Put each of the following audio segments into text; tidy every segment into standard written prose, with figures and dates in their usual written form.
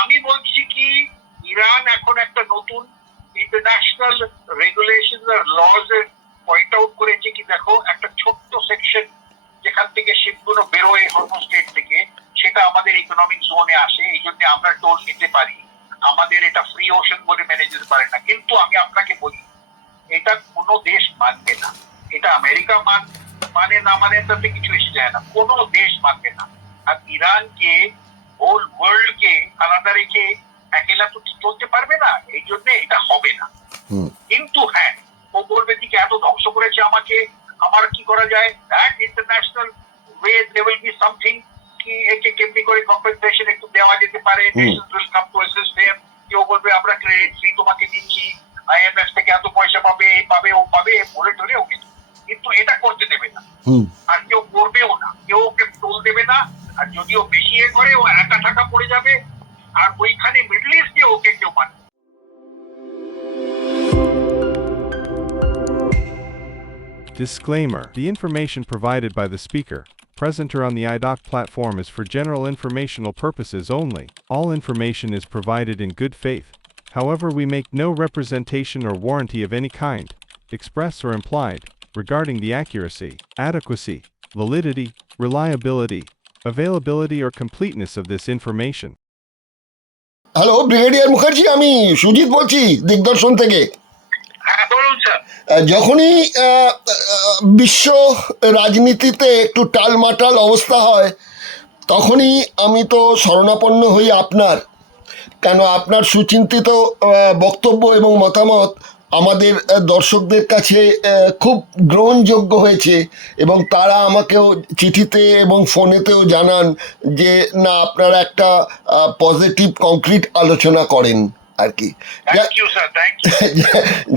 আমি বলছি কি, ইরান এখন একটা নতুন ইন্টারন্যাশনাল রেগুলেশন আর লজ এর পয়েন্ট আউট করেছে কি, দেখো একটা ছোট্ট সেকশন যেখান থেকে শিপগুলো বেরোয় হরমুজ থেকে, সেটা আমাদের ইকোনমিক জোনে আসে, এই জন্য আমরা টোল নিতে পারি। আমাদের এটা ফ্রি ওশন বলে মেনে যেতে পারে না। কিন্তু আমি আপনাকে বলি, এটা কোনো দেশ মানবে না। এটা আমেরিকা মানে না মানে তাতে কিছু এসে যায় না, কোনো দেশ মানবে না। আর ইরানকে হোল ওয়ার্ল্ড কে আলাদা রেখে একেলা তো চলতে পারবে না, এই জন্য এটা হবে না। কিন্তু হ্যাঁ, ও বলবে দিকে এত ধ্বংস করেছে আমাকে, আমার কি করা যায়, that international way there will be something, কি একে কেমনি করে কম্পেনসেশন একটু দেওয়া যেতে পারে। Nations will come to assist them. কেউ বলবে আমরা ক্রেডিট ফ্রি তোমাকে দিচ্ছি, আইএমএফ থেকে এত পয়সা পাবে, এই পাবে ও পাবে, বলে টলে ওকে, কিন্তু এটা করতে দেবে না। আর কেউ করবেও না, কেউ ওকে টোল দেবে না। আর যদিও বেশি এ করে, ও একা টাকা পড়ে যাবে, আর ওইখানে মিডল ইস্টে ওকে কেউ মানে। Disclaimer: the information provided by the speaker, presenter on the IDOC platform is for general informational purposes only. All information is provided in good faith. However, we make no representation or warranty of any kind, express or implied, regarding the accuracy, adequacy, validity, reliability, availability or completeness of this information. Hello brigadier Mukherjee, আমি সুজিত বলছি দিগদর্শন থেকে। হ্যাঁ বলুন sir. যখনই বিশ্ব রাজনীতিতে একটু টালমাটাল অবস্থা হয়, তখনই আমি তো শরণাপন্ন হই আপনার, কেন আপনার সুচিন্তিত বক্তব্য এবং মতামত আমাদের দর্শকদের কাছে খুব গ্রহণযোগ্য হয়েছে, এবং তারা আমাকেও চিঠিতে এবং ফোনেতেও জানান যে না, আপনারা একটা পজিটিভ কংক্রিট আলোচনা করেন আর কি।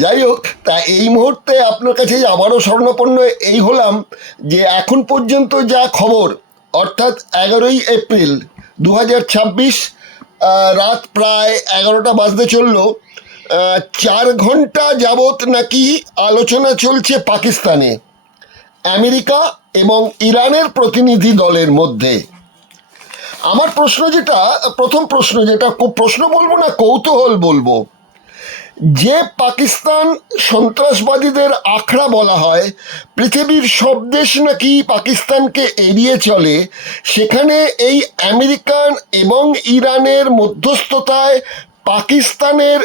যাই হোক, তা এই মুহূর্তে আপনার কাছে আবারও শরণাপন্ন এই হলাম যে এখন পর্যন্ত যা খবর, অর্থাৎ 11ই এপ্রিল 2026 রাত প্রায় 11টা বাজতে চললো, 4 ঘন্টা যাবৎ নাকি আলোচনা চলছে পাকিস্তানে আমেরিকা এবং ইরানের প্রতিনিধি দলের মধ্যে। আমার প্রশ্ন যেটা, প্রথম প্রশ্ন যেটা, প্রশ্ন বলবো না, কৌতূহল বলবো, যে পাকিস্তান সন্ত্রাসবাদীদের আখড়া বলা হয়, পৃথিবীর সব দেশ নাকি পাকিস্তানকে এড়িয়ে চলে, সেখানে এই আমেরিকান এবং ইরানের মধ্যস্থতায় পাকিস্তানের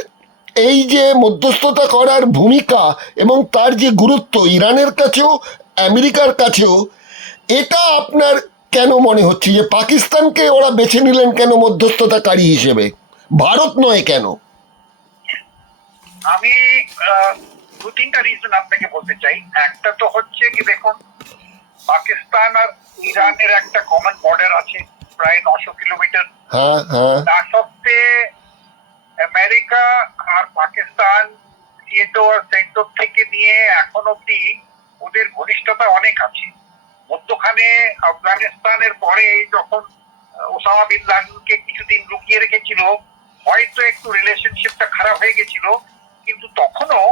এই যে মধ্যস্থতা করার ভূমিকা এবং তার যে গুরুত্ব ইরানের কাছেও আমেরিকার কাছেও, এটা আপনার কেন মনে হচ্ছে যে পাকিস্তানকে ওরা বেছে নিলেন কেন মধ্যস্থতাকারী হিসেবে, ভারত নয় কেন? আমি 2-3টা রিজন আপনাকে বলতে চাই। একটা তো হচ্ছে কি, দেখুন, পাকিস্তান আর ইরানের একটা কমন বর্ডার আছে প্রায় 900 কিলোমিটার। তা সত্ত্বে আমেরিকা আর পাকিস্তান সিয়েটো আর সেন্টোর থেকে নিয়ে এখন অব্দি ওদের ঘনিষ্ঠতা অনেক আছে। মধ্যখানে আফগানিস্তানের পরে যখন ওসামা বিন লাদেনকে কিছুদিন লুকিয়ে রেখেছিল, হয়তো একটু রিলেশনশিপটা খারাপ হয়ে গেছিল, কিন্তু তখনও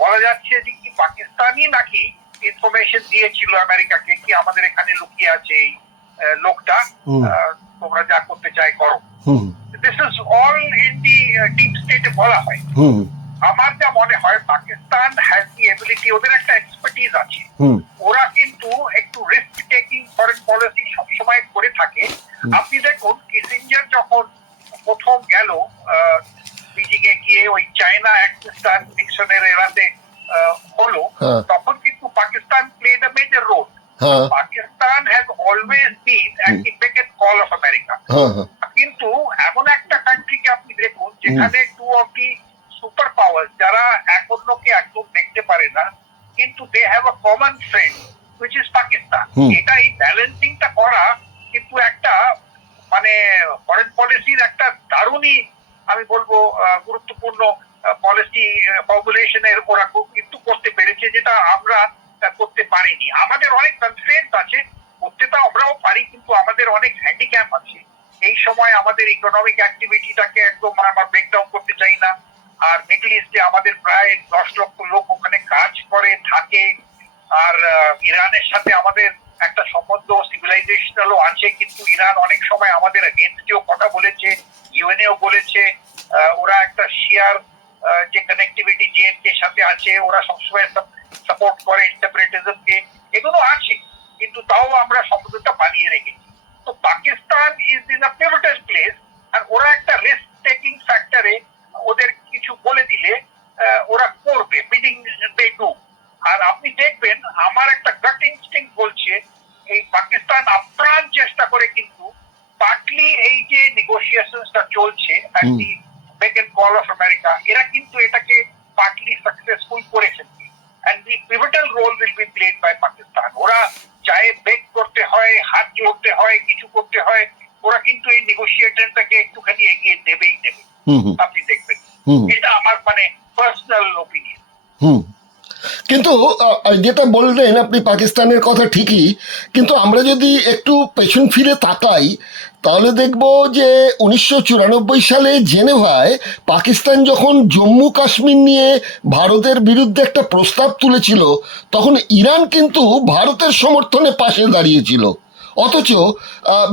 বলা যাচ্ছে যে কি পাকিস্তানই নাকি ইনফরমেশন দিয়েছিল আমেরিকাকে কি আমাদের এখানে লুকিয়ে আছে এই লোকটা, তোমরা যা করতে চাই করো। This is all in the deep স্টেটে বলা হয়। আমার যা মনে হয় পাকিস্তান হ্যাজ দি এবিলিটি, ওদের একটা এক্সপার্টিজ আছে, ওরা কিন্তু একটু রিস্ক টেকিং ফরেন পলিসি সবসময় করে থাকে। আপনি দেখুন কিসিঞ্জার যখন প্রথম গেল বেজিং এ গিয়ে ওই চায়না অ্যাক্সিস্টান নিক্সনের এরাতে হলো, তখন কিন্তু Pakistan played a major role. Pakistan has always been at the bake and call of America. কিন্তু এমন একটা কান্ট্রিকে আপনি দেখুন যেখানে two of the super power, যারা এক অন্যকে একদম দেখতে পারে না, কিন্তু they have a common friend which is Pakistan. এটা এই ব্যালেন্সিংটা করা কিন্তু একটা মানে ফরেন পলিসির একটা দারুণই আমি বলবো গুরুত্বপূর্ণ পলিসি ফর্মুলেশনের ওরা কিন্তু করতে পেরেছে, যেটা আমরা করতে পারিনি। আমাদের অনেক কনস্ট্রেন্টস আছে, করতে তো আমরাও পারি, কিন্তু আমাদের অনেক হ্যান্ডিক্যাপ আছে। এই সময় আমাদের ইকোনমিক অ্যাক্টিভিটিটাকে একদম আমরা ব্রেকডাউন করতে চাই না। আর মিডল ইস্টে আমাদের প্রায় 10 লক্ষ লোক ওখানে কাজ করে থাকে, আর ইরানের সাথে আমাদের একটা সম্বন্ধ সিভিলাইজেশনালও আছে, কিন্তু ইরান অনেক সময় আমাদের এগেনস্টেও কথা বলেছে, ইউএনএও বলেছে ওরা একটা শিয়ার যে কানেক্টিভিটি জেএনকে সাথে আছে, ওরা সবসময় সাপোর্ট করে সেপারেটিজমকে, এগুলো আছে, কিন্তু তাও আমরা সমুদ্রটা বানিয়ে রেখেছি। তো Pakistan is in a pivotal place, আর ওরা একটা রিস্ক টেকিং ফ্যাক্টরে ওদের কিছু বলে দিলে ওরা করবে, মিটিং দে ডু। আর আপনি দেখবেন আমার একটা গাট ইনস্টিংক্ট বলছে এই পাকিস্তান আপ্রাণ চেষ্টা করে কিন্তু পার্টলি এই যে নেগোসিয়েশনটা চলছে at the bake and call of America, এরা কিন্তু এটাকে পার্টলি সাকসেসফুল করেছে। And the pivotal role will be played by Pakistan. ওরা চায়ে বেক করতে হয়, হাত জোড়তে হয়, কিছু করতে হয়, ওরা কিন্তু এই নেগোসিয়েশনটাকে একটুখানি এগিয়ে দেবেই দেবে, আপনি দেখবেন। এটা আমার মানে পার্সোনাল ওপিনিয়ন। কিন্তু যেটা বললেন আপনি পাকিস্তানের কথা ঠিকই, কিন্তু আমরা যদি একটু পেছন ফিরে তাকাই তাহলে দেখব যে 1994 সালে জেনেভায় পাকিস্তান যখন জম্মু কাশ্মীর নিয়ে ভারতের বিরুদ্ধে একটা প্রস্তাব তুলেছিল, তখন ইরান কিন্তু ভারতের সমর্থনে পাশে দাঁড়িয়েছিল। অথচ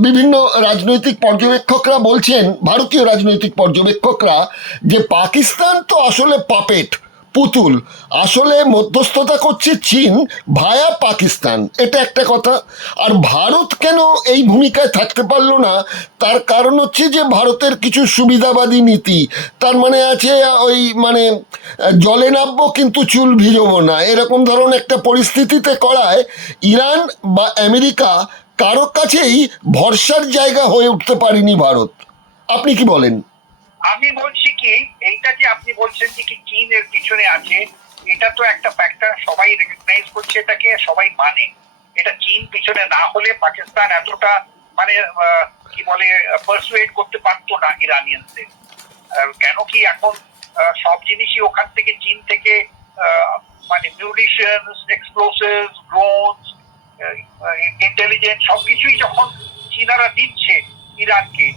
বিভিন্ন রাজনৈতিক পর্যবেক্ষকরা বলছেন, ভারতীয় রাজনৈতিক পর্যবেক্ষকরা, যে পাকিস্তান তো আসলে পাপেট, পুতুল, আসলে মধ্যস্থতা করছে চীন ভায়া পাকিস্তান, এটা একটা কথা। আর ভারত কেন এই ভূমিকায় থাকতে পারলো না, তার কারণ হচ্ছে যে ভারতের কিছু সুবিধাবাদী নীতি। তার মানে আছে ওই মানে জলে নামবো কিন্তু চুল ভিজবো না, এরকম ধরনের একটা পরিস্থিতিতে করায় ইরান বা আমেরিকা কারো কাছেই ভরসার জায়গা হয়ে উঠতে পারেনি ভারত। আপনি কি বলেন? আমি বলছি কি, এইটা যে আপনি বলছেন যে কি চীন এর পিছনে আছে, এটা তো একটা ফ্যাক্টর, সবাই রেকগনাইজ করছে এটাকে, সবাই মানে। এটা চীন পিছনে না হলে পাকিস্তান এতটা মানে কি বলে পারসুয়েট করতে পারতো না ইরানিয়ানদের। কেন কি এখন সব জিনিসই ওখান থেকে, চীন থেকে মানে মিউনিশনস, এক্সপ্লোসিভস, ড্রোনস, ইন্টেলিজেন্স সবকিছুই যখন চীনারা দিচ্ছে ইরানকে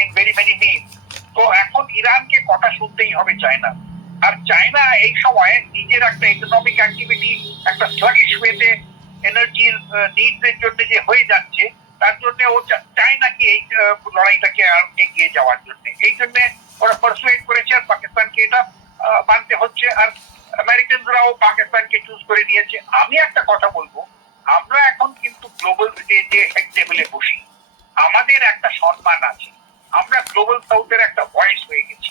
ইন ভেরি মেনি মিনস, তো এখন ইরানকে কথা শুনতেই হবে চায়না। আর চায়না এই সময় নিজের একটা ইকোনমিক অ্যাক্টিভিটি একটা স্লাগিশ ওয়েতে এনার্জির নিডস এর জন্য যে হয়ে যাচ্ছে, তার জন্য ও চায় নাকি এই লড়াইটাকে আর এগিয়ে যাওয়ার জন্য। এই জন্য ওরা পারসুয়েট করেছে, আর পাকিস্তানকে এটা মানতে হচ্ছে, আর আমেরিকানরাও পাকিস্তানকে চুজ করে নিয়েছে। আমি একটা কথা বলবো, আমরা এখন কিন্তু গ্লোবাল স্টেজে এক টেবিলে বসি, আমাদের একটা সম্মান আছে, আমরা গ্লোবাল সাউথের একটা ভয়েস হয়ে গেছি।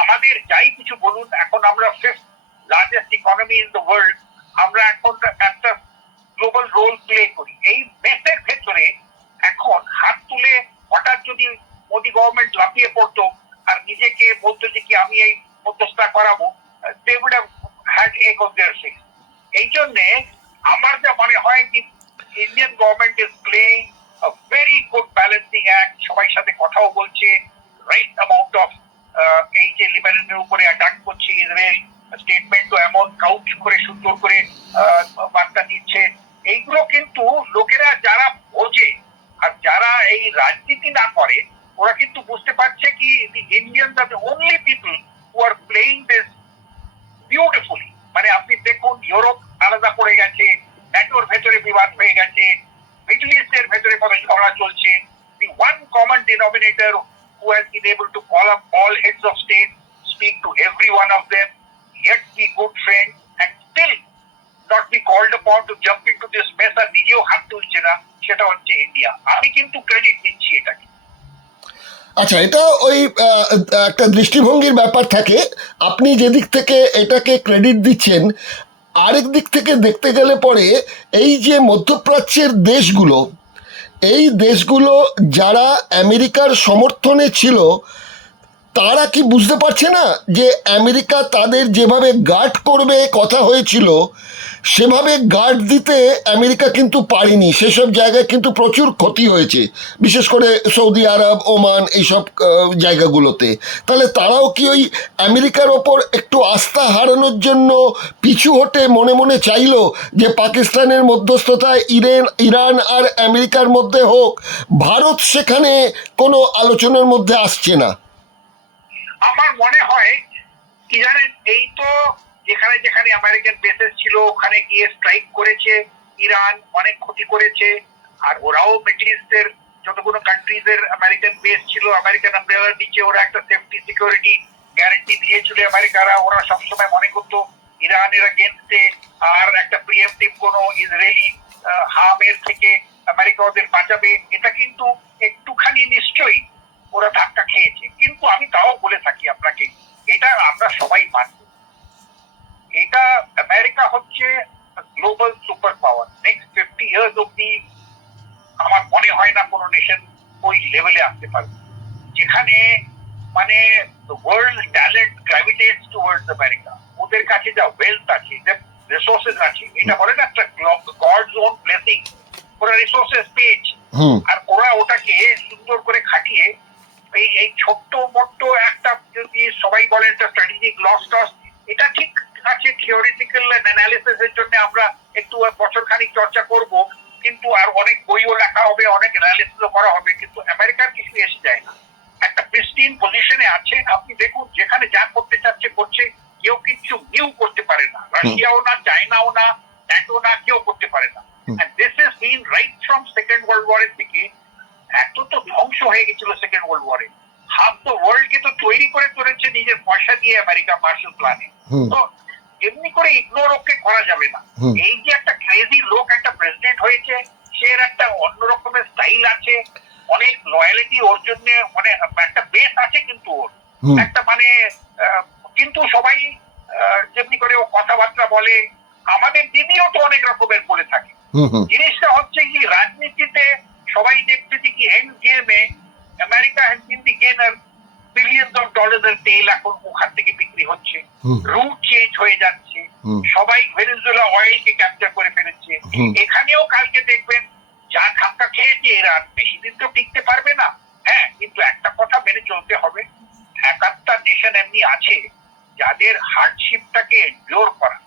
আমাদের যাই কিছু বলুন, এখন আমরা fifth largest economy in the world, আমরা এখন একটা গ্লোবাল রোল প্লে করি। এই মেসের ভেতরে এখন হাত তুলে হঠাৎ যদি মোদি গভর্নমেন্ট লাফিয়ে পড়তো আর নিজেকে বলতো যে কি আমি এই মধ্যস্থতা করাবো, they would have had egg of their face. এই জন্যে আমার যা মনে হয় কি Indian government is playing a very good balancing act, সবাই সাথে কথাও বলছে, রাইট অ্যামাউন্ট অফ এই যে লিবাননের উপরে অ্যাটাক করছে ইসরায়েল, স্টেটমেন্টও এমন কাউন্ট করে সুন্দর করে বার্তা দিচ্ছে। এইগুলো কিন্তু লোকেরা যারা বোঝে আর যারা এই রাজনীতি না করে, ওরা কিন্তু বুঝতে পারছে কি the Indians are the only people who are playing this beautifully. মানে আপনি দেখুন ইউরোপ আলাদা পড়ে গেছে, ন্যাটোর ভেতরে বিবাদ হয়ে গেছে, মিডল ইস্টের ভেতরে কত ঝগড়া চলছে। The one common denominator who has been able to call up all heads of state, speak to every one of them, yet be good friends and still not be called upon to jump into this mess আর নিজেও হাত তুলছে না, সেটা হচ্ছে India. আমি কিন্তু credit দিচ্ছি এটাকে। আচ্ছা, এটা ওই একটা দৃষ্টিভঙ্গির ব্যাপার থাকে, আপনি যেদিক থেকে এটাকে ক্রেডিট দিচ্ছেন, আরেক দিক থেকে দেখতে গেলে পরে এই যে মধ্যপ্রাচ্যের দেশগুলো, এই দেশগুলো যারা আমেরিকার সমর্থনে ছিল, তারা কি বুঝতে পারছে না যে আমেরিকা তাদের যেভাবে গার্ড করবে কথা হয়েছিল, সেভাবে গার্ড দিতে আমেরিকা কিন্তু পারেনি। সেসব জায়গায় কিন্তু প্রচুর ক্ষতি হয়েছে, বিশেষ করে সৌদি আরব, ওমান, এইসব জায়গাগুলোতে। তাহলে তারাও কি ওই আমেরিকার ওপর একটু আস্থা হারানোর জন্য পিছু হটে মনে মনে চাইলো যে পাকিস্তানের মধ্যস্থতায় ইরান আর আমেরিকার মধ্যে হোক, ভারত সেখানে কোনো আলোচনার মধ্যে আসছে না? আমার মনে হয় কি জানেন, এই তো যেখানে যেখানে আমেরিকান বেসেস ছিল ওখানে গিয়ে স্ট্রাইক করেছে ইরান, অনেক ক্ষতি করেছে। আর ওরাও মিডল ইস্টের যতগুলো কান্ট্রিজ এর আমেরিকান বেস ছিল, আমেরিকান আমব্রেলার নিচে ওরা একটা সেফটি সিকিউরিটি গ্যারান্টি দিয়েছিল আমেরিকারা। ওরা সবসময় মনে করতো ইরানের এগেনস্টে আর একটা প্রিএমটিভ কোনো ইসরায়েলি হার্মের থেকে আমেরিকা ওদের বাঁচাবে। এটা কিন্তু একটুখানি নিশ্চয়ই ওরা ধাক্কা খেয়েছে। কিন্তু আমি তাও বলে থাকি আপনাকে, এটা আমরা সবাই মানব, এটা আমেরিকা হচ্ছে global super power. Next 50 years অব্দি আমার মনে হয় না কোনো নেশন ওই লেভেলে আসতে পারবে, যেখানে মানে ওয়ার্ল্ড ট্যালেন্ট গ্র্যাভিটেটস টুয়ার্ডস আমেরিকা। ওদের কাছে যা ওয়েলথ আছে, যে রিসোর্সেস আছে, এটা বলে না একটা গডস ওন ব্লেসিং, ওরা রিসোর্সেস পেয়েছে আর ওরা ওটাকে সুন্দর করে খাটিয়ে এই ছোট্ট মোট্ট একটা, যদি সবাই বলে একটা স্ট্র্যাটেজিক লস টস, এটা ঠিক আছে থিওরিটিক্যাল অ্যানালিসিস এর জন্য আমরা একটু বছর খানিক চর্চা করব, কিন্তু আর অনেক বইও লেখা হবে, অনেক অ্যানালিসিসও করা হবে, কিন্তু আমেরিকার কিছু এসে যায় না। একটা প্রিস্টিন পজিশনে আছে, আপনি দেখুন যেখানে যা করতে চাচ্ছে করছে, কেউ কিছু নিউ করতে পারে না, রাশিয়াও না, চায়নাও না, ন্যাটো না, কেউ করতে পারে না। And this has been right from Second World War এর থেকে। এত তো ধ্বংস হয়ে গেছিল সেকেন্ড ওয়ার্ল্ড ওয়ারে, হাফ দ্য ওয়ার্ল্ড কে তো তৈরি করে তুলেছে নিজের পয়সা দিয়ে আমেরিকা মার্শাল প্ল্যানে। তো এমনি করে ইগনোর ওকে করা যাবে না। এই যে একটা ক্রেজি লোক একটা প্রেসিডেন্ট হয়েছে, সে একটা অন্য রকমের স্টাইল আছে, অনেক লয়ালিটি ওর জন্য, মানে একটা বেস আছে, কিন্তু ওর একটা মানে কিন্তু সবাই যেমনি করে ও কথাবার্তা বলে, আমাদের দিদিও তো অনেক রকমের বলে থাকে। জিনিসটা হচ্ছে কি, রাজনীতিতে সবাই দেখছে যে কি এন্ড গেমে America has been the gainer, billions of dollars এর তেল এখন ওখান থেকে বিক্রি হচ্ছে, রুট চেঞ্জ হয়ে যাচ্ছে, সবাই ভেনেজুয়েলা অয়েলকে ক্যাপচার করে ফেলেছে। এখানেও কালকে দেখবেন যা ধাক্কা খেয়েছে ইরান, বেশি দিন তো টিকতে পারবে না। হ্যাঁ, কিন্তু একটা কথা মেনে চলতে হবে, একাত্তা নেশন এমনি আছে যাদের হার্ডশিপটাকে এনডিওর করা।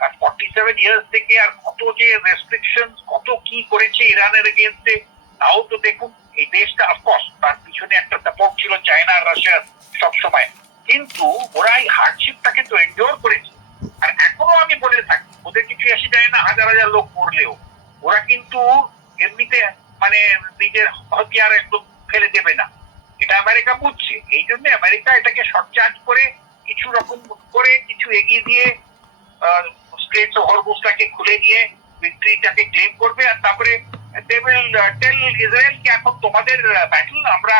আর 47 ইয়ার্স থেকে আর কত যে রেস্ট্রিকশন, কত কি করেছে ইরানের এগেইনস্টে, তাও তো দেখুন। এই দেশটা অফকোর্স তার পিছনে একটা সাপোর্ট ছিল চায়না আর রাশিয়ার সবসময়, কিন্তু ওরা এই হার্ডশিপটাকে তো এনডিওর করেছে। আর এখনো আমি বলে থাকি, ওদের কিছু এসে যায় না, হাজার হাজার লোক মরলেও ওরা কিন্তু এমনিতে মানে নিজের হাতিয়ার একদম ফেলে দেবে না, এটা আমেরিকা বুঝছে। এই জন্য আমেরিকা এটাকে শর্টচার্জ করে কিছু রকম করে কিছু এগিয়ে দিয়ে স্ট্রেটস অফ হরমুজটাকে খুলে দিয়ে ভিক্টরিটাকে ক্লেম করবে। আর তারপরে দে উইল টেল ইসরায়েল কি এখন তোমাদের ব্যাটল, আমরা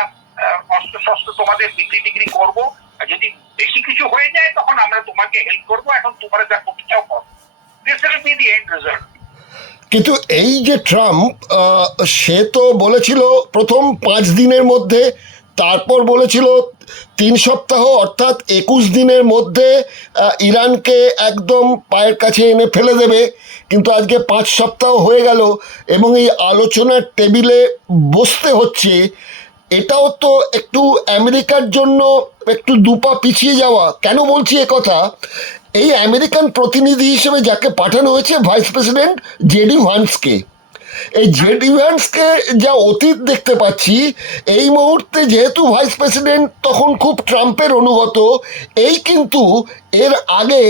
অস্ত্র শস্ত্র তোমাদের বিক্রি টিক্রি করবো, আর যদি বেশি কিছু হয়ে যায় তখন আমরা তোমাকে হেল্প করবো, এখন তোমরা যা করতে চাও করো। This will be the end result. কিন্তু এই যে ট্রাম্প, সে তো বলেছিল প্রথম 5 দিনের মধ্যে, তারপর বলেছিল 3 সপ্তাহ অর্থাৎ 21 দিনের মধ্যে ইরানকে একদম পায়ের কাছে এনে ফেলে দেবে। কিন্তু আজকে 5 সপ্তাহ হয়ে গেল এবং এই আলোচনার টেবিলে বসতে হচ্ছে। এটাও তো একটু আমেরিকার জন্য একটু দুপা পিছিয়ে যাওয়া। কেন বলছি কথা, এই আমেরিকান প্রতিনিধি হিসেবে যাকে পাঠানো হয়েছে ভাইস প্রেসিডেন্ট জেডি ভান্সকে, এই জেডি ভ্যান্সকে যা অতীত দেখতে পাচ্ছি, এই মুহূর্তে যেহেতু ভাইস প্রেসিডেন্ট তখন খুব ট্রাম্পের অনুগত, এই কিন্তু এর আগে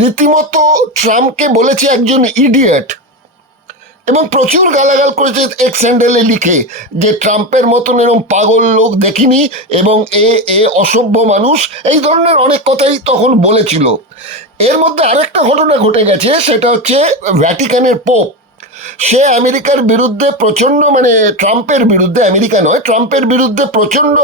রীতিমতো ট্রাম্পকে বলেছে একজন ইডিয়েট এবং প্রচুর গালাগাল করেছে এক্স হ্যান্ডেলে লিখে যে ট্রাম্পের মতন এরকম পাগল লোক দেখিনি এবং এ অসভ্য মানুষ, এই ধরনের অনেক কথাই তখন বলেছিল। এর মধ্যে আরেকটা ঘটনা ঘটে গেছে, সেটা হচ্ছে ভ্যাটিকানের পোপ। সে আমেরিকার বিরুদ্ধে প্রচণ্ড, মানে ট্রাম্পের বিরুদ্ধে, আমেরিকা নয় ট্রাম্পের বিরুদ্ধে প্রচণ্ড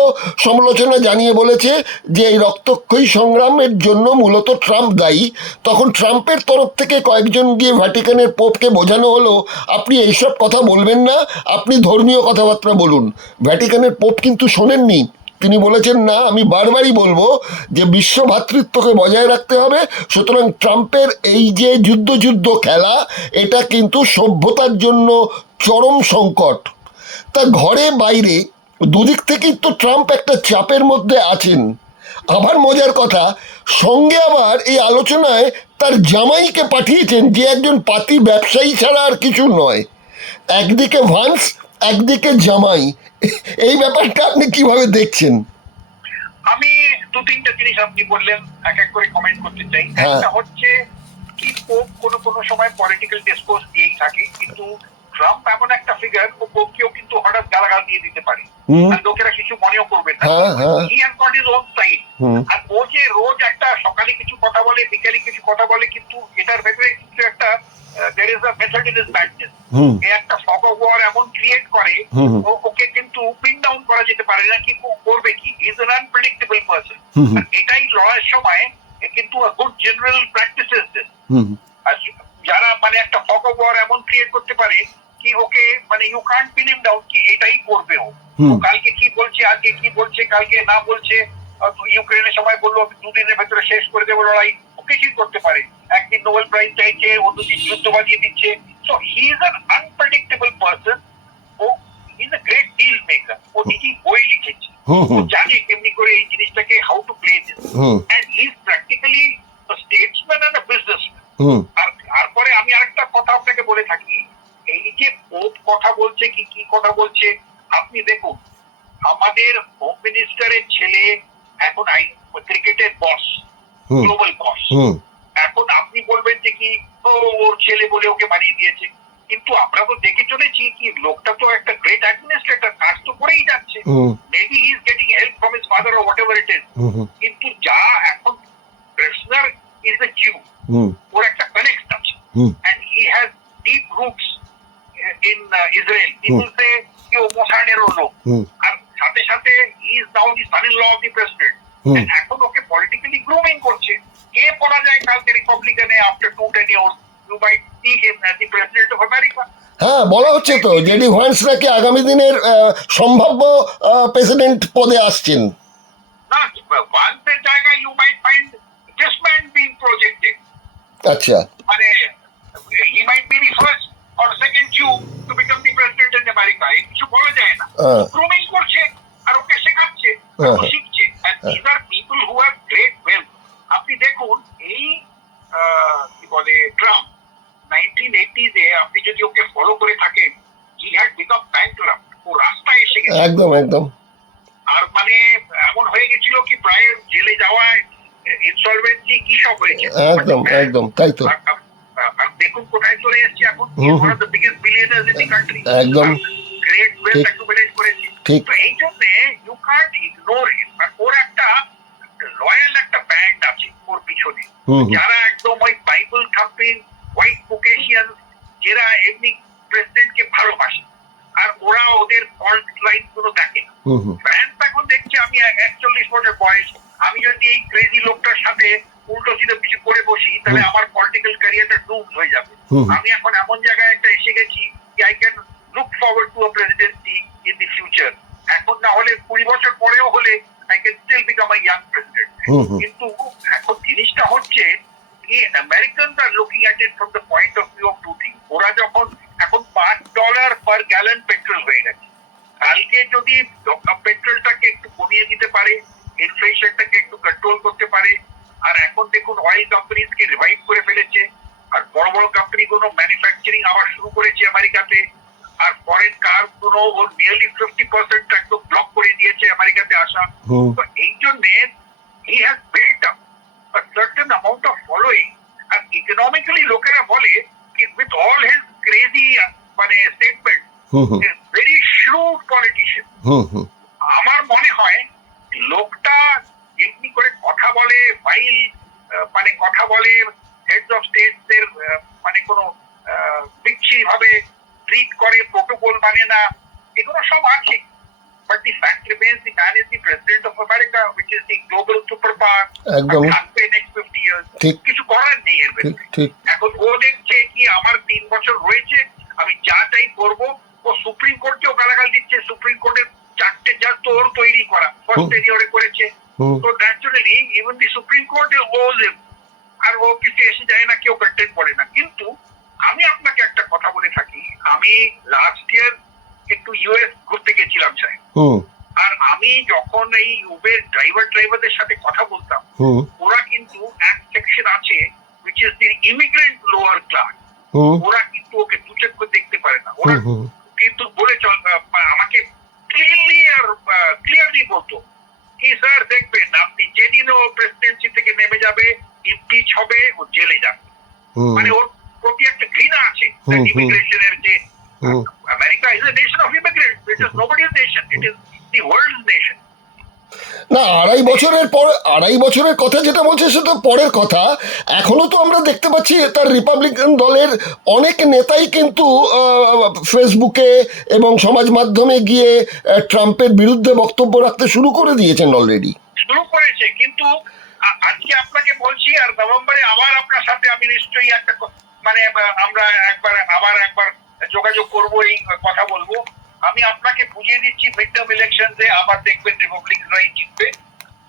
সমালোচনা জানিয়ে বলেছে যে এই রক্তক্ষয়ী সংগ্রামের জন্য মূলত ট্রাম্প দায়ী। তখন ট্রাম্পের তরফ থেকে কয়েকজন গিয়ে ভ্যাটিকানের পোপকে বোঝানো হলো আপনি এইসব কথা বলবেন না, আপনি ধর্মীয় কথাবার্তা বলুন। ভ্যাটিকানের পোপ কিন্তু শোনেননি, তিনি বলেছেন না, আমি বারবারই বলবো যে বিশ্ব ভ্রাতৃত্বকে বজায় রাখতে হবে, সুতরাং ট্রাম্পের এই যে যুদ্ধ খেলা, এটা কিন্তু সভ্যতার জন্য চরম সংকট। তা ঘরে বাইরে দুদিক থেকেই তো ট্রাম্প একটা চাপের মধ্যে আছেন। আবার মজার কথা, সঙ্গে আবার এই আলোচনায় তার জামাইকে পাঠিয়েছেন, যে একজন পাতি ব্যবসায়ী ছাড়া আর কিছু নয়। একদিকে ভান্স, একদিকে জামাই, এই ব্যাপারটা আপনি কিভাবে দেখছেন? আমি 2-3টা জিনিস আপনি বললেন, এক এক করে কমেন্ট করতে চাই। একটা হচ্ছে কি, পোপ কোনো সময় পলিটিক্যাল ডিসকোর্স দিয়েই থাকে, কিন্তু ট্রাম্প এমন একটা ফিগার, কেউ কিন্তু হঠাৎ গালাগাল দিয়ে দিতে পারে, হুম। আর লোকেরা কিছু মনেও করবে না। হ্যাঁ, হ্যাঁ। He has got his own side. হুম। আর ও যে রোজ একটা সকালে কিছু কথা বলে, বিকালে কিছু কথা বলে, কিন্তু এটার ভেতরে কিছু একটা there is a method in his madness. হুম। এ একটা fog of war এমন ক্রিয়েট করে, হুম। ওকে কিন্তু পিন ডাউন করা যেতে পারে না, কি করবে কি, he is an unpredictable person. Hmm. এটাই লড়াইয়ের সময় কিন্তু good general practices this. Hmm. আর যারা মানে একটা ফগ অফ ওয়ার এমন ক্রিয়েট করতে পারে কি ওকে মানে you can't pin him down, কি এটাই করবে ও। হুম। ও কালকে কি বলছে, আজকে কি বলছে, কালকে না বলছে, ইউক্রেনের সময় বললো আমি 2 দিনের ভেতরে শেষ করে দেবো লড়াই, ও কিছুই করতে পারে। একদিন নোবেল প্রাইজ চাইছে, অন্যদিন যুদ্ধ বাজিয়ে দিচ্ছে। So he is an unpredictable person. ও he is a great deal maker. ও নিজেই বই লিখেছে, হুম। ও জানে কেমনি করে এই জিনিসটাকে how to play this, hmm. And he is practically a statesman and a businessman. Hmm. আর তারপরে আমি আরেকটা কথা আপনাকে বলে থাকি, এই যে পোপ কথা বলছে কি কি কথা বলছে, আপনি দেখুন আমাদের হোম মিনিস্টারের ছেলে এখন ক্রিকেটের বস, হুম। গ্লোবাল বস। হুম। এখন আপনি বলবেন যে কি ওর ছেলে বলে ওকে বানিয়ে দিয়েছে, কিন্তু আমরা তো দেখে চলেছি কি লোকটা তো একটা গ্রেট অ্যাডমিনিস্ট্রেটর, কাজ তো করেই যাচ্ছে। Hmm. Maybe he is getting help from his father or whatever it is, hmm. কিন্তু যা এখন প্রেসনার ইজ দ্য জিউ, হুম। ওর একটা কানেক্ট আছে, হুম। and he has deep roots in Israel. People say कि वो मोसाडेर लोग, হুম। আর সাথে সাথে he is now the son-in-law of the president. Hmm. And এখন ওকে politically grooming করছে। কে বলা যায় কালকে রিপাবলিকানে after 2 years you might see him as the president of America. হ্যাঁ, বলা হচ্ছে তো জেডি ভান্স নাকি আগামী দিনের সম্ভাব্য প্রেসিডেন্ট পদে আসছেন। না, ভান্সের জায়গায় you might find this man being projected. আচ্ছা। মানে he might be the first or second Jew to become the president in America. এই কিছু বলা যায় না। গ্রুমিং করছে আর ওকে শেখাচ্ছে, আর ও শিখছে। And these are people who have great wealth. আপনি দেখুন এই কি বলে ট্রাম্প 1980s এ আপনি যদি ওকে ফলো করে থাকেন, he had become bankrupt. ও রাস্তায় এসে গেছে। একদম একদম। আর মানে এমন হয়ে গেছিল কি প্রায় জেলে যাওয়ায়, ইনসলভেন্সি কি সব হয়েছে। একদম একদম তাই তো। আর দেখুন কোথায় চলে এসেছে এখন, হুম। one of the biggest billionaires in the country. একদম। গ্রেট ওয়েলথ ঠিক। অ্যাকুমুলেট করেছে। ঠিক। তো এই জন্য ইউ কান্ট ইগনোর হিম। আর ওর একটা লয়াল একটা ব্যান্ড আছে ওর পিছনে, হুম। যারা একদম ওই বাইবেল থাম্পিং হোয়াইট কোকেশিয়ান, যারা এমনি প্রেসিডেন্টকে ভালোবাসে, আর ওরা ওদের ফল্ট লাইন গুলো দেখে না। হুম। ফ্রান্স এখন দেখছে আমি 41 বছর বয়স, আমি যদি এই ক্রেজি লোকটার সাথে উল্টো সিধে কিছু করে বসি তাহলে আমার পলিটিক্যাল ক্যারিয়ারটা ডুম হয়ে যাবে। হুম। আমি এখন এমন জায়গায় একটা এসে গেছি কি I can look forward to a presidency in the future. এখন না হলে 20 বছর পরেও হলে I can still become a young president. কিন্তু এখন জিনিসটা হচ্ছে কি Americans are looking at it from the point of view of two things. ওরা যখন এখন $5 পার গ্যালন পেট্রোল হয়ে গেছে, কালকে যদি পেট্রোলটাকে একটু কমিয়ে দিতে পারে, ইনফ্লেশনটাকে একটু কন্ট্রোল করতে পারে, আর এখন দেখুন অয়েল কোম্পানিজকে রিভাইভ করে ফেলেছে, আর বড় বড় কোম্পানিগুলো ম্যানুফ্যাকচারিং আবার শুরু করেছে আমেরিকাতে, আর ফরেন কার গুলো ওর নিয়ারলি 50% একদম ব্লক করে দিয়েছে আমেরিকাতে আসা। তো এই জন্যে he has built up a certain amount of following, and economically লোকেরা বলে কি with all his crazy মানে statement is very shrewd politician. আমার মনে হয় লোকটা এমনি করে কথা বলে, ফাইল মানে কথা বলে, হেডস অফ স্টেটস এর মানে কোনো বিচ্ছিরি ভাবে ট্রিট করে, প্রোটোকল মানে না, এগুলো সব আছে। But the fact remains the man is the president of America, which is the global superpower. একদম। থাকবে next 50 years. ঠিক। কিছু করার নেই এর ভেতরে। ঠিক। এখন ও দেখছে কি আমার 3 বছর রয়েছে, আমি যা চাই করবো। ও সুপ্রিম কোর্টকেও গালাগাল দিচ্ছে, সুপ্রিম কোর্টের 4টে জাজ তো ওর তৈরি করা, ফার্স্ট টেনিয়রে করেছে। তো naturally even the supreme court owes him, আর ও কিছু এসে যায় না, কেউ কন্টেন্ট পড়ে না। কিন্তু আমি আপনাকে একটা কথা বলে থাকি, আমি লাস্ট ইয়ার একটু ইউএস ঘুরতে গেছিলাম সাহেব, আর আমি যখন এই উবের ড্রাইভারদের সাথে কথা বলতাম, ওরা কিন্তু এক সেকশন আছে which is the immigrant lower class, ওরা কিন্তু ওকে দু চক্ষু দেখতে পারে না। ওরা কিন্তু বলে চল আমাকে ক্লিয়ারলি বলতো কি স্যার দেখবেন আপনি যেদিন ও প্রেসিডেন্সি থেকে নেমে যাবে, ইমপিচ হবে, ও জেলে যাবে। মানে ওর প্রতি একটা ঘৃণা আছে ইমিগ্রেশনের যে America is a nation of immigrants. It is nobody's nation. It is the world's nation. না, আড়াই বছরের কথা যেটা বলছে সেটা পরের কথা। এখনো তো আমরা দেখতে পাচ্ছি তার রিপাবলিকান দলের অনেক নেতাই কিন্তু ফেসবুকে এবং সমাজ মাধ্যমে গিয়ে ট্রাম্পের বিরুদ্ধে বক্তব্য রাখতে শুরু করে দিয়েছেন অলরেডি। শুরু করেছে, কিন্তু আজকে আপনাকে বলছি, আর নভেম্বরে আবার আপনার সাথে আমি নিশ্চয়ই একটা মানে আমরা একবার যোগাযোগ করবো, এই কথা বলবো। আমি আপনাকে বুঝিয়ে দিচ্ছি, মিড টার্ম ইলেকশনে আবার দেখবেন রিপাবলিকানরাই জিতবে,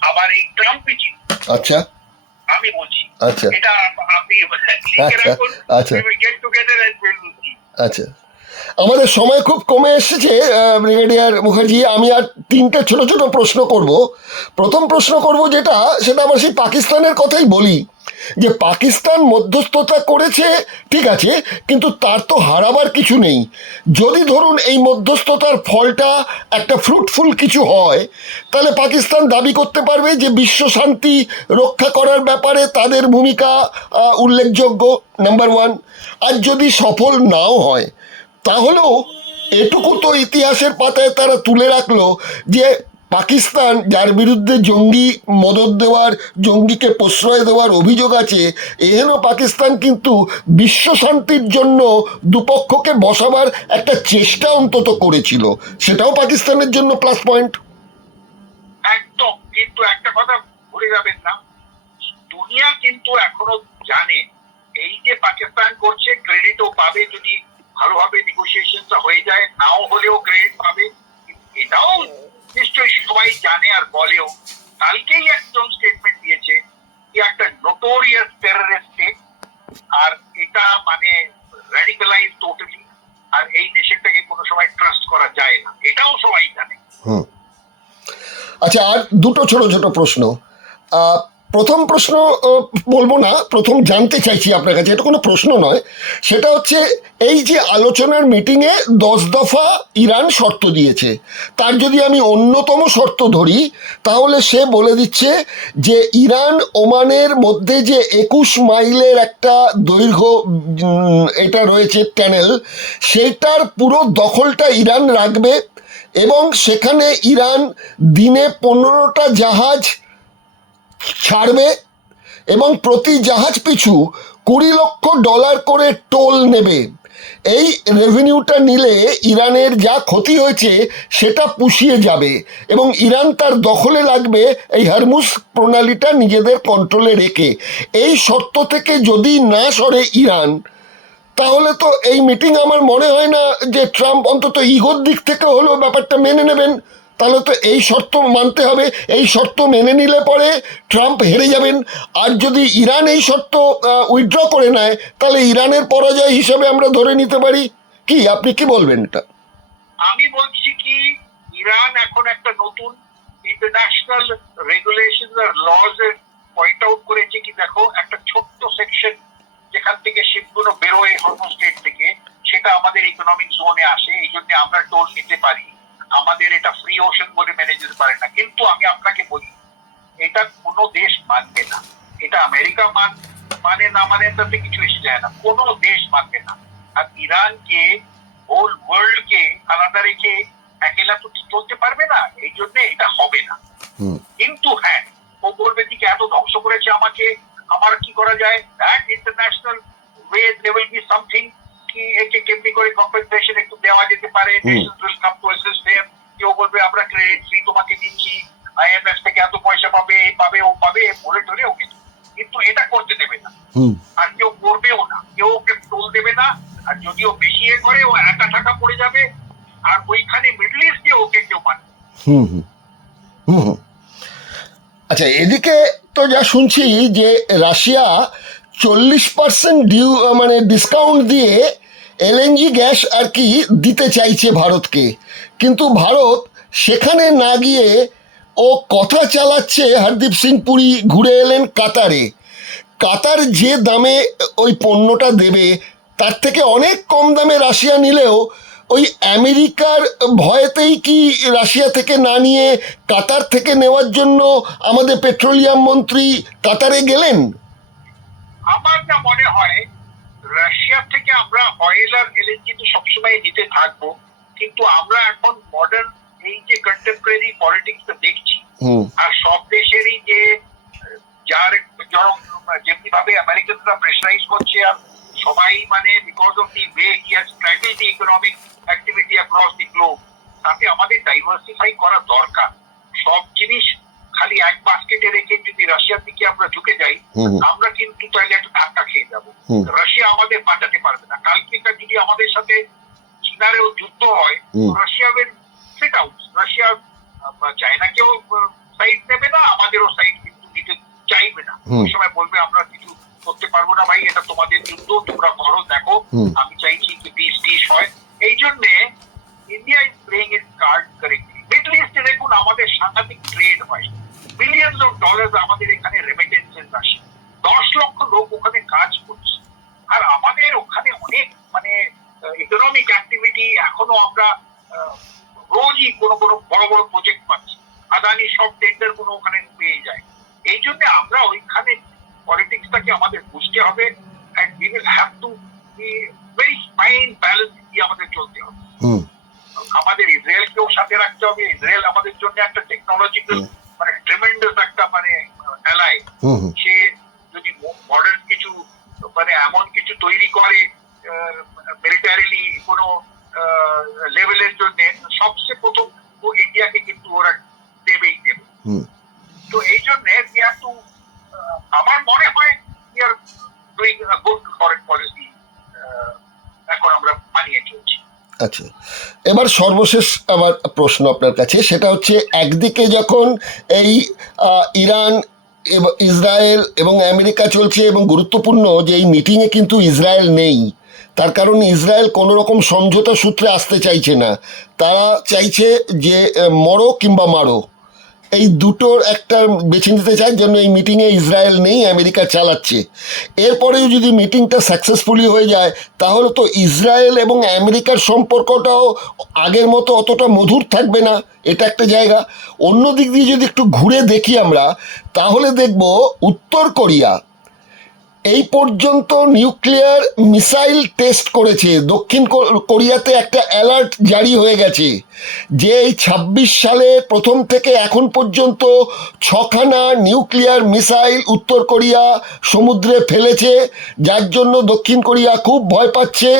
আবার এই ট্রাম্পই জিতবে। আচ্ছা, আমি বলছি। আচ্ছা, এটা আপনি লিখে রাখুন। আচ্ছা, We will get together and we will see. আচ্ছা। আমাদের সময় খুব কমে এসেছে ব্রিগেডিয়ার মুখার্জি। আমি আর তিনটে ছোট ছোট প্রশ্ন করব। প্রথম প্রশ্ন করব সেটা আবার সেই পাকিস্তানের কথাই বলি, যে পাকিস্তান মধ্যস্থতা করেছে ঠিক আছে, কিন্তু তার তো হারাবার কিছু নেই। যদি ধরুন এই মধ্যস্থতার ফলটা একটা ফ্রুটফুল কিছু হয়, তাহলে পাকিস্তান দাবি করতে পারবে যে বিশ্ব শান্তি রক্ষা করার ব্যাপারে তাদের ভূমিকা উল্লেখযোগ্য, নাম্বার ওয়ান। আর যদি সফল নাও হয়, তাহলেও এটুকু তো ইতিহাসের পাতায় তারা তুলে রাখলো যে পাকিস্তান, যার বিরুদ্ধে জঙ্গি মদদ দেওয়ার, জঙ্গিকে প্রশ্রয় দেওয়ার অভিযোগ আছে, এহেন পাকিস্তান কিন্তু বিশ্ব শান্তির জন্য দুপক্ষকে বসাবার একটা চেষ্টা অন্তত করেছিল। সেটাও পাকিস্তানের জন্য প্লাস পয়েন্ট। একদম, কিন্তু একটা কথা ভুলে যাবেন না, দুনিয়া কিন্তু এখনো জানে এই যে পাকিস্তান করছে, ক্রেডিটও পাবে যদি ভালোভাবে নেগোসিয়েশনটা হয়ে যায়, নাও হলেও ক্রেডিট পাবে। এটাও নিশ্চয়ই সবাই জানে আর বলেও। কালকেই একজন স্টেটমেন্ট দিয়েছে যে একটা নোটোরিয়াস টেররিস্ট স্টেট, আর এটা মানে র্যাডিক্যালাইজ টোটালি, আর এই নেশনটাকে কোনো সময় ট্রাস্ট করা যায় না, এটাও সবাই জানে। আচ্ছা, আর দুটো ছোট ছোট প্রশ্ন। প্রথম প্রশ্ন বলবো না, প্রথম জানতে চাইছি আপনার কাছে, এটা কোনো প্রশ্ন নয়, সেটা হচ্ছে এই যে আলোচনার মিটিংয়ে 10 দফা ইরান শর্ত দিয়েছে, তার যদি আমি অন্যতম শর্ত ধরি, তাহলে সে বলে দিচ্ছে যে ইরান ওমানের মধ্যে যে 21 মাইলের একটা দৈর্ঘ্য এটা রয়েছে ট্যানেল, সেইটার পুরো দখলটা ইরান রাখবে, এবং সেখানে ইরান দিনে 15টা জাহাজ ছাড়বে, এবং প্রতি জাহাজ পিছু $20 লক্ষ করে টোল নেবে। এই রেভিনিউটা নিলে ইরানের যা ক্ষতি হয়েছে সেটা পুষিয়ে যাবে, এবং ইরান তার দখলে রাখবে এই হরমুজ প্রণালীটা নিজেদের কন্ট্রোলে রেখে। এই শর্ত থেকে যদি না সরে ইরান, তাহলে তো এই মিটিং আমার মনে হয় না যে ট্রাম্প অন্তত ইগোর দিক থেকে হলেও ব্যাপারটা মেনে নেবেন। তাহলে তো এই শর্ত মানতে হবে, এই শর্ত মেনে নিলে পরে ট্রাম্প হেরে যাবেন। আর যদি ইরান এই শর্ত উইথড্র করে নেয়, তাহলে ইরানের পরাজয় হিসেবে আমরা ধরে নিতে পারি। কি আপনি কি বলবেন এটা? আমি বলছি কি, ইরান এখন একটা নতুন ইন্টারন্যাশনাল রেগুলেশন আর লজ এর পয়েন্ট আউট করেছে কি, দেখো একটা ছোট্ট সেকশন যেখান থেকে শিপগুলো বেরোয় হরমুজ স্ট্রেট থেকে, সেটা আমাদের ইকোনমিক জোনে আসে, এই জন্য আমরা টোল নিতে পারি, আমাদের এটা ফ্রি ওশন বলে মেনে যেতে পারে না। কিন্তু আমি আপনাকে বলি, এটা কোনো দেশ মানবে না, এটা আমেরিকা মানে না মানে তাতে কিছু এসে যায় না, কোনো দেশ মানবে না। আর ইরানকে, হোল ওয়ার্ল্ডকে আলাদা রেখে একেলা তো চলতে পারবে না, এই জন্য এটা হবে না। কিন্তু হ্যাঁ, ও বলবে দিকে এত ধ্বংস করেছে আমাকে, আমার কি করা যায়, that international way there will be something, কি একে কেমনি করে কম্পেনসেশন একটু দেওয়া যেতে পারে, nations will come to assist them. কেউ বলবে আমরা ক্রেডিট ফ্রি তোমাকে দিচ্ছি, আইএমএফ থেকে এত পয়সা পাবে, এই পাবে, ও পাবে, বলে টলে ওকে, কিন্তু এটা করতে দেবে না, আর কেউ করবেও না, কেউ ওকে টোল দেবে না। আর যদিও বেশি এ করে, ও একা টাকা পড়ে যাবে, আর ওইখানে মিডল ইস্টে ওকে কেউ মানে। আচ্ছা, এদিকে তো যা শুনছি যে রাশিয়া 40% মানে ডিসকাউন্ট দিয়ে এলএনজি গ্যাস আর কি দিতে চাইছে ভারতকে, কিন্তু ভারত সেখানে না গিয়ে ও কথা চালাচ্ছে। হরদীপ সিং পুরী ঘুরে এলেন কাতারে, কাতার যে দামে ওই পণ্যটা দেবে তার থেকে অনেক কম দামে রাশিয়া নিলেও ওই আমেরিকার ভয়েতেই কি রাশিয়া থেকে না নিয়ে কাতার থেকে নেওয়ার জন্য আমাদের পেট্রোলিয়াম মন্ত্রী কাতারে গেলেন? আমার যা মনে হয়, রাশিয়া থেকে আমরা অয়েল আর এলএনজি তো সবসময় নিতে থাকবো, কিন্তু আমরা এখন মডার্ন এই যে কন্টেম্পোরারি পলিটিক্স দেখছি, আর সব দেশেরই যে যার যেমনি ভাবে আমেরিকানরা প্রেসারাইজ করছে, আর সবাই মানে because of the way he has travelled the economic activity across the globe, তাতে আমাদের ডাইভার্সিফাই করা দরকার। সব জিনিস খালি এক বাস্কেটে রেখে যদি রাশিয়ার দিকে আমরা ঝুঁকে যাই, আমরা কিন্তু তাহলে একটা ধাক্কা খেয়ে যাবো। রাশিয়া আমাদের পাঠাতে পারবে না। কালকে যদি আমাদের সাথে চীনারেও যুদ্ধ হয়, Russia will fit out. Russia চায়নাকেও সাইড নেবে না, আমাদেরও সাইড কিন্তু নিতে চাইবে না। ওই সময় বলবে আমরা কিছু করতে পারবো না ভাই, এটা তোমাদের যুদ্ধ, তোমরা করো, দেখো, আমি চাইছি কি পিস হয়। এই জন্যে India is playing its card correctly. Middle ইস্টে দেখুন আমাদের সাংঘাতিক ট্রেড হয়, বিলিয়নস অফ ডলার আমাদের এখানে রেমিটেন্সেস আসে, 10 লক্ষ লোক ওখানে কাজ করছে, আর আমাদের ওখানে অনেক মানে ইকোনমিক অ্যাক্টিভিটি এখনো আমরা রোজই কোনো কোনো বড় বড় প্রজেক্ট পাচ্ছি। আদানি সব টেন্ডার গুলো ওখানে পেয়ে যায়। এই জন্য আমরা ওইখানে পলিটিক্সটাকে আমাদের বুঝতে হবে, and we will have to be very fine balance দিয়ে আমাদের চলতে হবে। আমাদের ইসরায়েলকেও সাথে রাখতে হবে। ইসরায়েল আমাদের জন্য একটা টেকনোলজিক্যাল মানে ট্রিমেন্ডাস একটা মানে অ্যালাই। সে যদি মডার্ন কিছু মানে এমন কিছু তৈরি করে মিলিটারিলি কোনো লেভেলের জন্য, সবচেয়ে প্রথম ও ইন্ডিয়াকে কিন্তু ওরা দেবেই দেবে। তো এই জন্য আমার মনে হয় we are doing a good foreign policy এখন আমরা মানিয়ে চলছি। আচ্ছা, এবার সর্বশেষ আমার প্রশ্ন আপনার কাছে, সেটা হচ্ছে একদিকে যখন এই ইরান, ইসরায়েল এবং আমেরিকা চলছে, এবং গুরুত্বপূর্ণ যে এই মিটিংয়ে কিন্তু ইসরায়েল নেই, তার কারণ ইসরায়েল কোনো রকম সমঝোতা সূত্রে আসতে চাইছে না। তারা চাইছে যে মরো কিংবা মারো, এই দুটোর একটা বেছে নিতে চায়, জন্য এই মিটিংয়ে ইসরায়েল নেই, আমেরিকা চালাচ্ছে। এরপরেও যদি মিটিংটা সাকসেসফুলি হয়ে যায়, তাহলে তো ইসরায়েল এবং আমেরিকার সম্পর্কটাও আগের মতো অতটা মধুর থাকবে না, এটা একটা জায়গা। অন্য দিক দিয়ে যদি একটু ঘুরে দেখি আমরা, তাহলে দেখব উত্তর কোরিয়া এই পর্যন্ত নিউক্লিয়ার মিসাইল টেস্ট করেছে। দক্ষিণ কোরিয়াতে একটা অ্যালার্ট জারি হয়ে গেছে যে এই 26 সালে প্রথম থেকে এখন পর্যন্ত 6খানা নিউক্লিয়ার মিসাইল উত্তর কোরিয়া সমুদ্রে ফেলেছে, যার জন্য দক্ষিণ কোরিয়া খুব ভয় পাচ্ছে।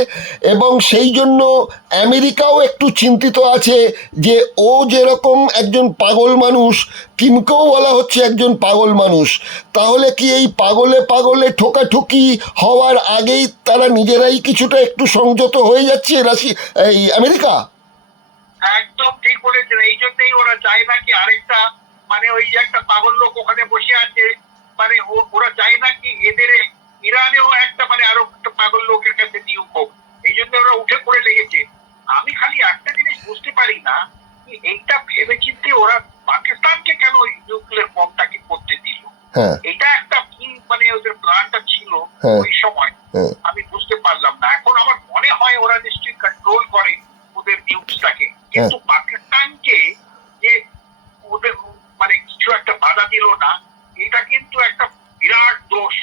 এবং সেই জন্য আমেরিকাও একটু চিন্তিত আছে যে ও যেরকম একজন পাগল মানুষ, কিমকেও বলা হচ্ছে একজন পাগল মানুষ। তাহলে কি এই পাগলে ঠোকাঠুকি হওয়ার আগেই তারা নিজেরাই কিছুটা একটু সংযত হয়ে যাচ্ছে এই আমেরিকা? একদম ঠিক বলেছেন। এই জন্যই ওরা চায় না কি আরেকটা মানে ওই যে একটা পাগল লোক ওখানে বসে আছে, মানে ওরা চায় না কি এদের ইরানেও একটা মানে আরো একটা পাগল লোকের কাছে নিয়োগ হোক। এই জন্য ওরা উঠে পড়ে লেগেছে। আমি খালি একটা জিনিস বুঝতে পারি না, এইটা ভেবে চিন্তে ওরা পাকিস্তানকে কেন নিউক্লিয়ার বমটাকে করতে দিল। এটা একটা কি মানে ওদের প্ল্যানটা ছিল ওই সময়, আমি বুঝতে পারলাম না। এখন আমার মনে হয় ওরা নিশ্চয়ই কন্ট্রোল করে ওদের নিউজটাকে, কিন্তু পাকিস্তানকে যে ওদের মানে কিছু একটা বাধা দিল না, এটা কিন্তু একটা বিরাট দোষ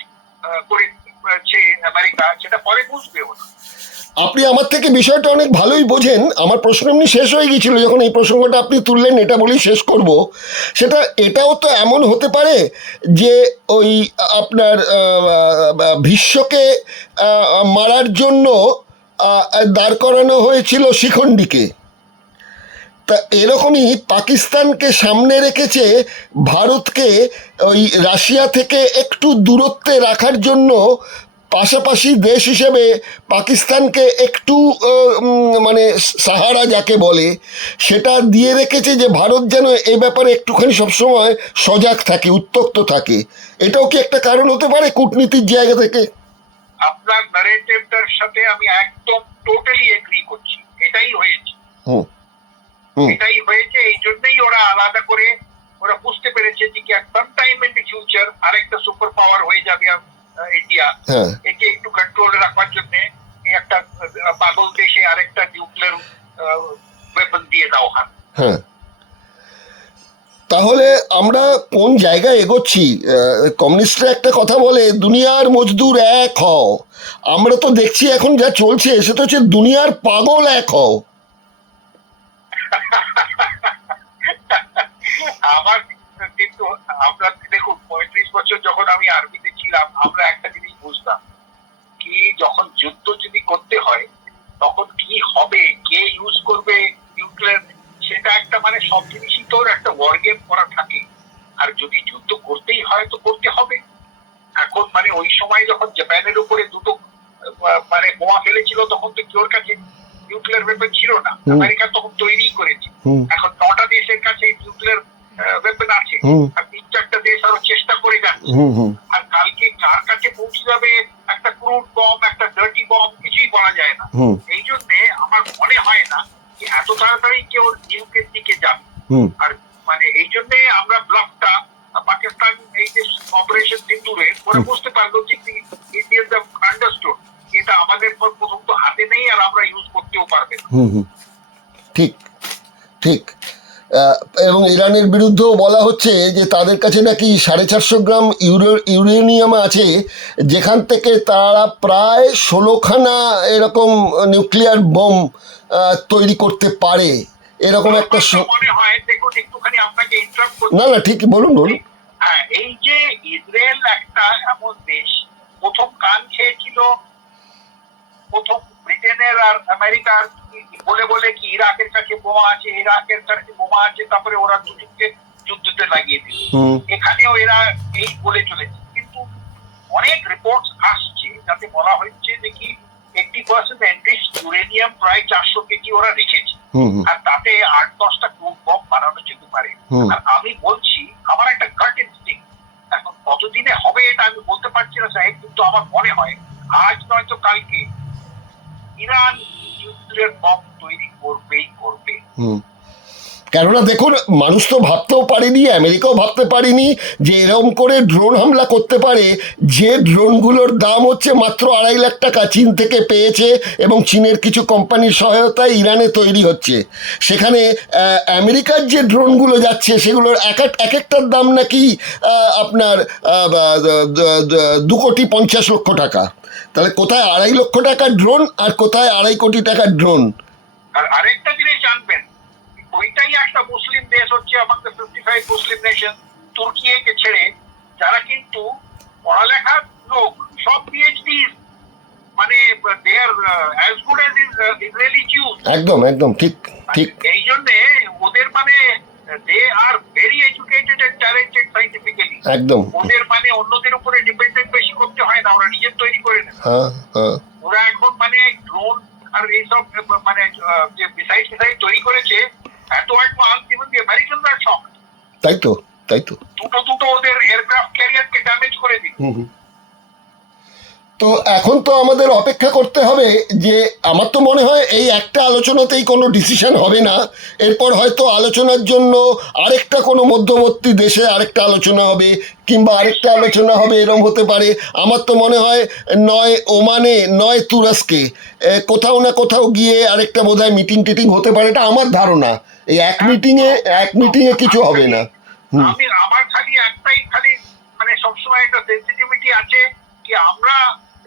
করেছে আমেরিকা, সেটা পরে বুঝবে ওরা। আপনি আমার থেকে বিষয়টা অনেক ভালোই বোঝেন। আমার প্রশ্ন এমনি শেষ হয়ে গিয়েছিল, যখন এই প্রসঙ্গটা আপনি তুললেন, এটা বলেই শেষ করব। সেটা এটাও তো এমন হতে পারে যে ওই আপনার ভীষ্মকে মারার জন্য দাঁড় করানো হয়েছিল শিখণ্ডীকে, তা এরকমই পাকিস্তানকে সামনে রেখেছে ভারতকে ওই রাশিয়া থেকে একটু দূরত্বে রাখার জন্য। পাশাপাশি দেশ হিসেবে পাকিস্তানকে একটু মানে সাহারা যাকে বলে সেটা দিয়ে রেখেছে, যে ভারত যেন এ ব্যাপারে একটুখানি সবসময় সজাগ থাকে, উত্তক্ত থাকে। এটাও কি একটা কারণ হতে পারে কূটনীতির জায়গা থেকে? আপনার ন্যারেটিভটার সাথে আমি একদম টোটালি এগ্রি করছি। এটাই হয়েছে, এটাই হয়েছে। এই জন্যই ওরা আলাদা করে ওরা বুঝতে পেরেছে যে some time in the future আরেকটা সুপার পাওয়ার হয়ে যাবে ইন্ডিয়া। একে একটু কন্ট্রোলে রাখবার জন্য একটা পাগল দেশে আরেকটা নিউক্লিয়ার ওয়েপন দিয়ে দাও হাত। তাহলে আমরা কোন জায়গায় এগোচ্ছি? কমিউনিস্টরা একটা কথা বলে, দুনিয়ার মজদুর এক হও। আমরা তো দেখছি এখন যা চলছে সেটা হচ্ছে দুনিয়ার পাগল এক হও। আমার কিন্তু আমরা দেখুন 35 বছর যখন আমি আর্মিতে ছিলাম, আমরা একটা জিনিস বুঝতাম কি, যখন যুদ্ধ যদি করতে হয় তখন কি হবে, কে ইউজ করবে নিউক্লিয়ার, সেটা একটা মানে সব জিনিসই তোর একটা ওয়ার গেম করা থাকে। আর যদি যুদ্ধ করতেই হয় তো করতে হবে। এখন মানে ওই সময় যখন জাপানের উপরে দুটো মানে বোমা ফেলেছিল, তখন তো কেউর কাছে নিউক্লিয়ার ওয়েপন ছিল না, আমেরিকা তখন তৈরি করেছে। এখন 9টা দেশের কাছে নিউক্লিয়ার ওয়েপন আছে, আর 3-4টা দেশ আরো চেষ্টা করে যাচ্ছে। আর কালকে কার কাছে পৌঁছে যাবে একটা ক্রুড বম, একটা ডার্টি বম, কিছুই বলা যায় না। এই জন্য আমার মনে হয় না যে এত তাড়াতাড়ি কেউ নিউক্লিয়ার দিকে যাবে। আর মানে এই জন্য আমরা ব্লকটা পাকিস্তান এই যে অপারেশন সিন্দুরে ওরা বুঝতে পারলো যে ইন্ডিয়ান আন্ডারস্টুড এটা আমাদের প্রথম তো হাতে নেই, আর আমরা ইউজ করতেও পারবে না। ঠিক ঠিক। এবং ইরানের বিরুদ্ধেও বলা হচ্ছে যে তাদের কাছে নাকি 450 গ্রাম ইউরেনিয়াম আছে, যেখান থেকে তারা প্রায় 16খানা এরকম নিউক্লিয়ার বোম তৈরি করতে পারে, এরকম একটা মনে হয়। দেখুন একটুখানি আপনাকে ইন্টারাপ্ট করতে, না না ঠিক, বলুন বলুন। হ্যাঁ, এই যে ইসরায়েল একটা এমন দেশ, প্রথম কান খেয়েছিল প্রথম ব্রিটেনের আর আমেরিকার বলে বলে কি ইরাকের কাছে বোমা আছে, ইরাকের কাছে বোমা আছে, তারপরে ওরা দুজনকে যুদ্ধতে লাগিয়ে দিল। এখানেও এরা এই বলে চলেছে, কিন্তু অনেক রিপোর্ট আসছে যাতে বলা হচ্ছে যে কি 80% এনরিচড ইউরেনিয়াম প্রায় 400 কেজি ওরা রেখেছে, আর তাতে 8-10টা ক্রুড বম বানানো যেতে পারে। আর আমি বলছি, আমার একটা গাট ইনস্টিংক্ট, এখন কতদিনে হবে এটা আমি বলতে পারছি না সাহেব, কিন্তু আমার মনে হয় আজ নয়তো কালকে ইরান নিউক্লিয়ার বম তৈরি করবেই করবে। কেননা দেখুন, মানুষ তো ভাবতেও পারেনি, আমেরিকাও ভাবতে পারেনি যে এরকম করে ড্রোন হামলা করতে পারে, যে ড্রোনগুলোর দাম হচ্ছে মাত্র 2.5 লাখ টাকা চীন থেকে পেয়েছে, এবং চীনের কিছু কোম্পানির সহায়তায় ইরানে তৈরি হচ্ছে। সেখানে আমেরিকার যে ড্রোনগুলো যাচ্ছে সেগুলোর এক একটার দাম নাকি আপনার 2,50,00,000 টাকা। তাহলে কোথায় 2.5 লক্ষ টাকার ড্রোন আর কোথায় 2.5 কোটি টাকার ড্রোন? আর আরেকটা জিনিস জানবেন, ওইটাই একটা মুসলিম দেশ হচ্ছে আমাদের 55 মুসলিম নেশন, তুর্কিকে ছেড়ে, যারা কিন্তু পড়ালেখার লোক, সব পিএইচডি, মানে they are as good as Israeli Jews. একদম একদম ঠিক ঠিক। এই জন্য ওদের মানে they are very educated and talented scientifically. একদম। ওদের মানে অন্যদের উপরে ডিপেন্ডেন্ট বেশি করতে হয় না, ওরা নিজের তৈরি করে নেয়। ওরা এখন মানে ড্রোন আর এইসব মানে যে মিসাইল তৈরি করেছে, এত অ্যাডভান্স, ইভেন দি আমেরিকানরা শক। তাই তো তাই তো। দুটো ওদের এয়ারক্রাফট ক্যারিয়ারকে ড্যামেজ করে দিল। তো এখন তো আমাদের অপেক্ষা করতে হবে যে, আমার তো মনে হয় এই একটা আলোচনাতেই কোনো ডিসিশন হবে না, এরপর হয়তো আলোচনার জন্য আরেকটা কোনো মধ্যবর্তী দেশে আরেকটা আলোচনা হবে, কিংবা আরেকটা আলোচনা হবে, এরকম হতে পারে। আমার তো মনে হয় নয় ওমানে নয় তুরস্কে কোথাও না কোথাও গিয়ে আরেকটা বোধহয় মিটিং টিটিং হতে পারে, এটা আমার ধারণা। এই এক মিটিংয়ে কিছু হবে না। আমার খালি একটাই খালি মানে সবসময় একটা সেন্সিটিভিটি আছে কি, আমরা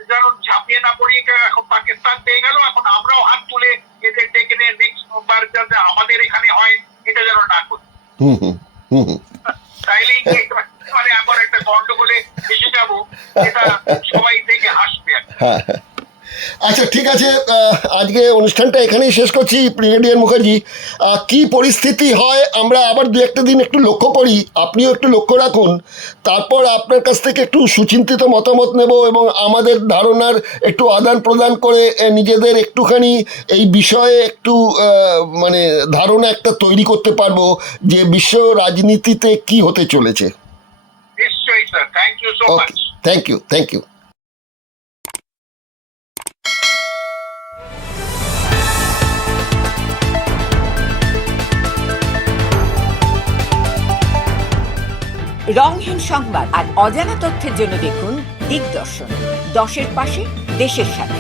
যেন ঝাঁপিয়ে না পড়ি। এখন পাকিস্তান পেয়ে গেল, এখন আমরাও হাত তুলে এদের ডেকে নিয়ে নেক্সট বার যাতে আমাদের এখানে হয় এটা যেন না করি। তাইলেই মানে আবার একটা গন্ডগোলে এসে যাবো, এটা সবাই দেখে হাসবে। আচ্ছা ঠিক আছে, আজকে অনুষ্ঠানটা এখানেই শেষ করছি। ব্রিগেডিয়ার মুখার্জি, কি পরিস্থিতি হয় আমরা আবার 2-1 দিন একটু লক্ষ্য করি, আপনিও একটু লক্ষ্য রাখুন, তারপর আপনার কাছ থেকে একটু সুচিন্তিত মতামত নেব এবং আমাদের ধারণার একটু আদান প্রদান করে নিজেদের একটুখানি এই বিষয়ে একটু মানে ধারণা একটা তৈরি করতে পারবো যে বিশ্ব রাজনীতিতে কি হতে চলেছে। নিশ্চয়ই sir, thank you so much. Thank you. রংহীন সংবাদ আর অজানা তথ্যের জন্য দেখুন দিগদর্শন, 10-এর পাশে, দেশের সাথে।